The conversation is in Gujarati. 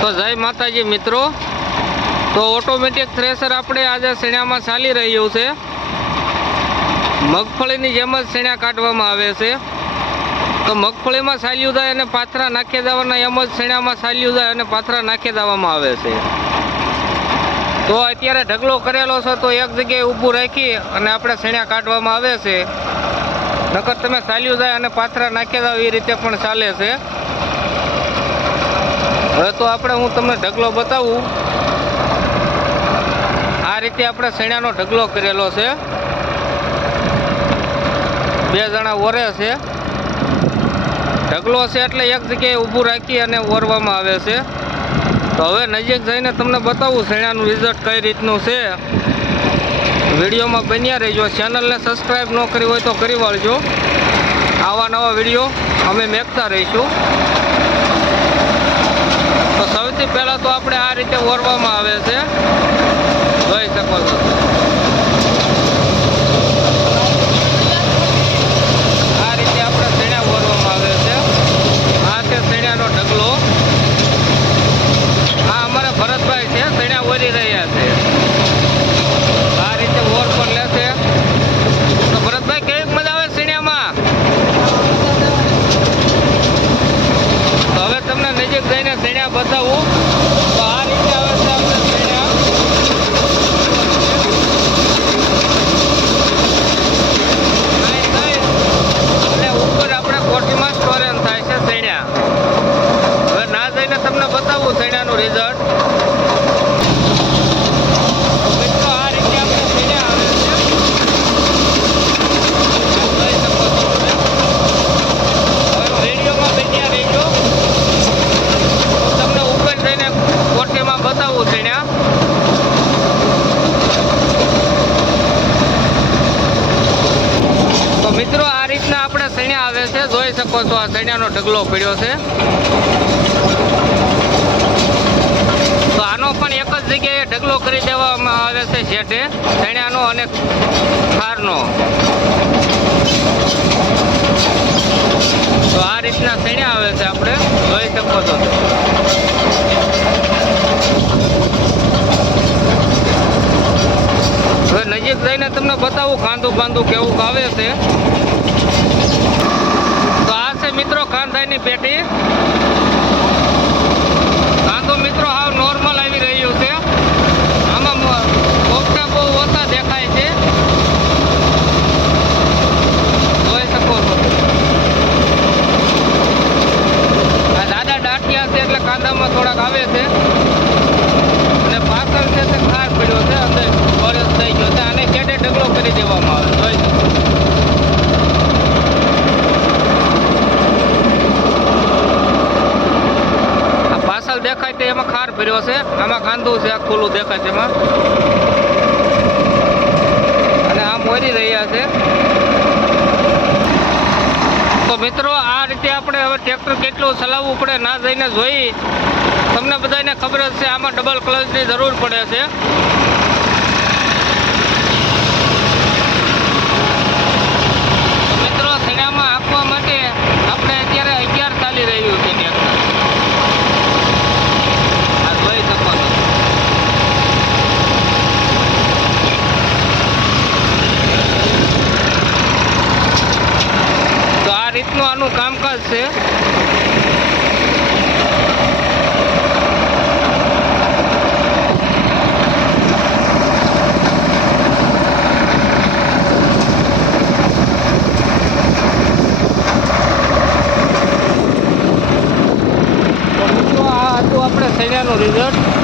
તો જય માતાજી મિત્રો. તો ઓટોમેટિક થ્રેસર આપણે આજે શેણામાં ચાલી રહ્યું છે. મગફળીની જેમ જ શેણા કાઢવામાં આવે છે. તો મગફળીમાં સાલ્યું જાય અને પાથરા નાખી દેવાના એમ જ શેણામાં સાલ્યું જાય અને પાથરા નાખી દેવામાં આવે છે. તો અત્યારે ઢગલો કરેલો છે તો એક જગ્યાએ ઊભું રાખી અને આપણે શેણા કાઢવામાં આવે છે. નકર તમે ચાલ્યું જાય અને પાથરા નાખી દાવ એ રીતે પણ ચાલે છે. હવે તો આપણે હું તમને ઢગલો બતાવું. આ રીતે આપણે શેણાનો ઢગલો કરેલો છે. બે જણા ઓરે છે. ઢગલો છે એટલે એક જગ્યાએ ઊભું રાખી અને ઓરવામાં આવે છે. તો હવે નજીક જઈને તમને બતાવું શેણાનું રિઝલ્ટ કઈ રીતનું છે. વિડીયોમાં બન્યા રહેજો. ચેનલને સબસ્ક્રાઈબ ન કરી હોય તો કરી વાળજો. આવા નવા વીડિયો અમે મેકતા રહીશું. તો સૌથી પહેલાં તો આપણે આ રીતે ઓરવામાં આવે છે. જોઈ શકો છો. આ રીતે આપણે શેણા ઓરવામાં આવે છે. આ છે શેણાનો ઢગલો આ અમારા ભરતભાઈ છે શેણા ઓરી રહ્યા છે આ રીતે ઓર પણ લેશે તો ભરતભાઈ કેવી મજા આવે શેણામાં તો હવે તમને નજીક જઈને શેણા બતાવું તો આ રીતે આવે છે આપણે શેણા અહીં થઈ અને ઉપર આપણે કોટીમાં સ્ટોરેજ થાય છે શેણા હવે ના જઈને તમને બતાવું શેણાનું રિઝલ્ટ મિત્રો આ રીતે આપણે શેણા આવે છે જોઈ શકો છો તમે. હવે વિડીયોમાં બન્યા રહેજો હું તમને ઉપર જઈને કોઠીમાં બતાવું શેણા તો મિત્રો આ રીતના આપણે શેણા આવે છે જોઈ શકો છો આ શેણાનો ઢગલો પડ્યો છે. તો આનો પણ એક જ જગ્યાએ ઢગલો કરી દેવામાં આવે છે શેઠે શેણાનો અને ખારનો. તો આ રીતના શેણા આવે છે આપણે, જોઈ શકો છો. હવે નજીક જઈને તમને બતાવું કાંદું બાંધું કેવું આવે છે. મિત્રો કાંદાની પેટી કાંદો મિત્રો હાવ નોર્મલ આવી રહ્યું છે આમાં મ- પોપટા બહુ ઓછા દેખાય છે જોઈ શકો છો આ દાદા ડાટિયા છે એટલે કાંદામાં થોડાક આવે છે અને પાછળ છે તે ખાર પડ્યો છે અંદર વરસ થઈ ગયો છે આને કેડે ઢગલો કરી દેવામાં આવે જોઈ શકો આ પાછળ દેખાય તે એમાં ખાર ભર્યો છે. આમાં કાંદું છે આ ખુલ્લું દેખાય છે એમાં. અને આ મોરી રહ્યા છે. તો મિત્રો, આ રીતે આપણે હવે ટ્રેક્ટર કેટલું ચલાવવું પડે, ના જઈને જોઈ. તમને બધાને ખબર જ છે, આમાં ડબલ ક્લચની જરૂર પડે છે તો મિત્રો શેણામાં આપવા માટે આપણે અત્યારે અગિયાર ચાલી રહ્યું છે ટ્રેક્ટર આ જોઈ શકો છો તો આ રીતનું આનું કામકાજ છે તો મિત્રો આ હતું આપણે સૈન્યાનું રિઝલ્ટ